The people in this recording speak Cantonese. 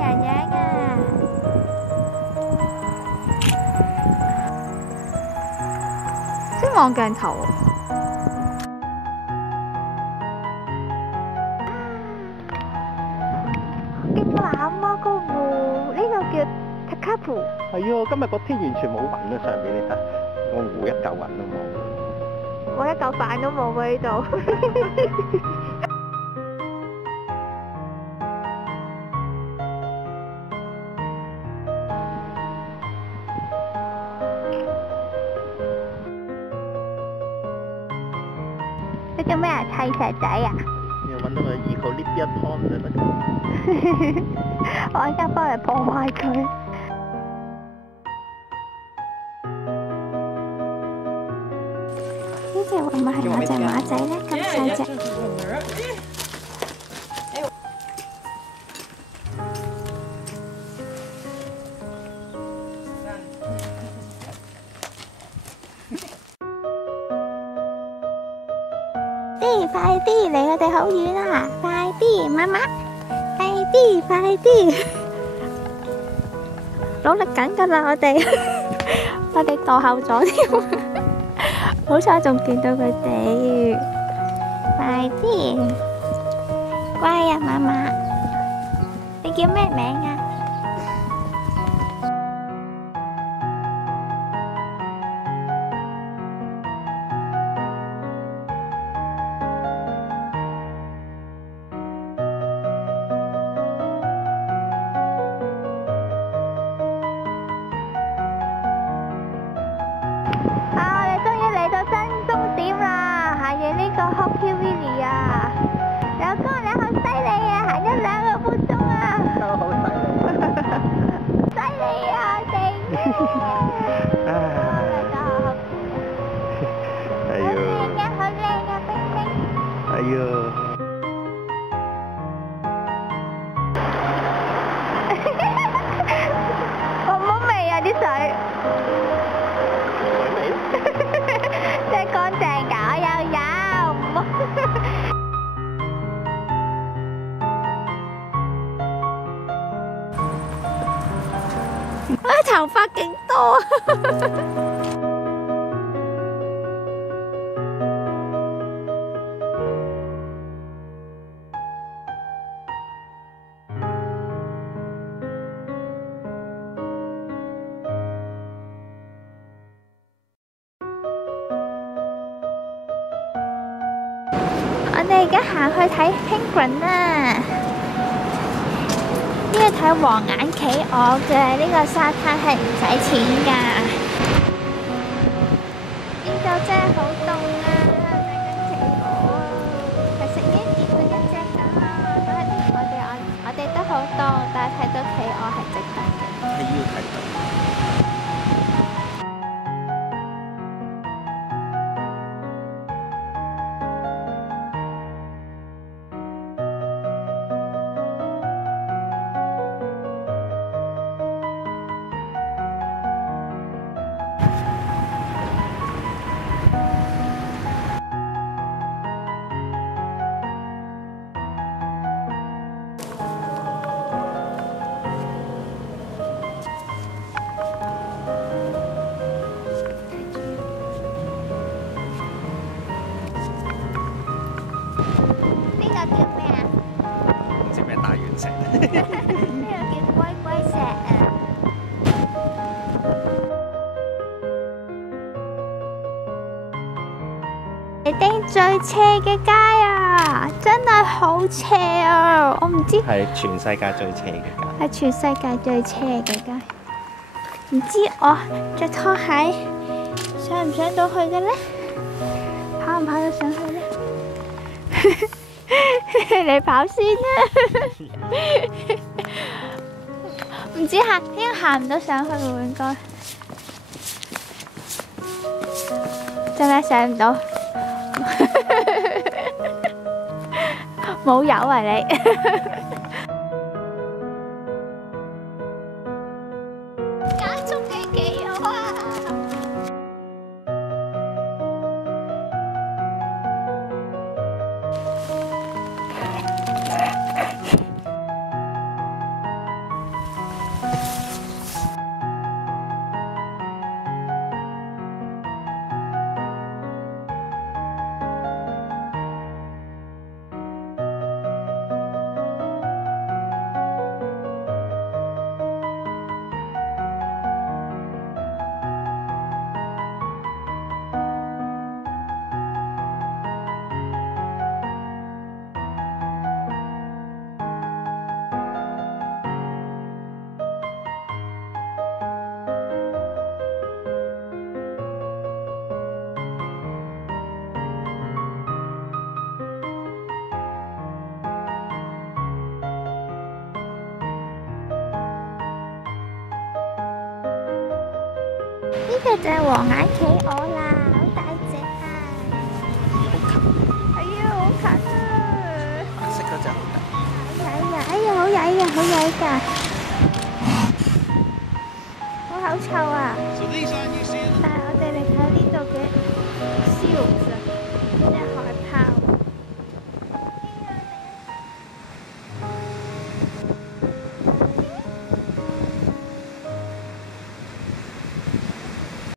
nhà nhãn à.識望鏡頭啊！勁藍啊個湖，呢個叫 Takapu。係啊，今日個天完全冇雲啊，上面你睇，個湖一嚿雲都冇。我一嚿飯都冇喎呢度。你做咩啊？砌石仔啊？要揾到個 Eclipse Pond 就得。我而家幫你破壞佢。呢隻會唔會係我隻馬仔咧？咁細隻。快啲，離我哋好遠啊！快啲，媽媽，快啲，快啲，努力緊㗎啦，我哋，我哋墮後咗添，好彩仲見到佢哋，快啲，乖啊，媽媽，你叫咩名啊？頭髮勁多啊！我哋而家行去睇 penguin 啦。呢個睇黃眼企鵝嘅呢個沙灘係唔使錢㗎。呢度真係好凍啊！睇緊企鵝啊，係食一件佢一隻㗎。我哋都好凍，但係睇到企鵝係值得嘅。係要睇到。呢個叫龜龜石啊！尼丁最斜嘅街啊，真係好斜啊！我唔知係全世界最斜嘅街。係全世界最斜嘅街。唔知我着拖鞋上唔上到去嘅咧？跑唔跑得上去咧？你跑先啦！唔知行應該行唔到上去喎，應該。真係上唔到，冇油啊你！加速幾好啊！個就係黃眼企鵝啦，好大隻啊！係啊，好近啊！白色嗰隻好得意。好曳啊！哎呀，好曳啊，好曳㗎！好口臭啊！大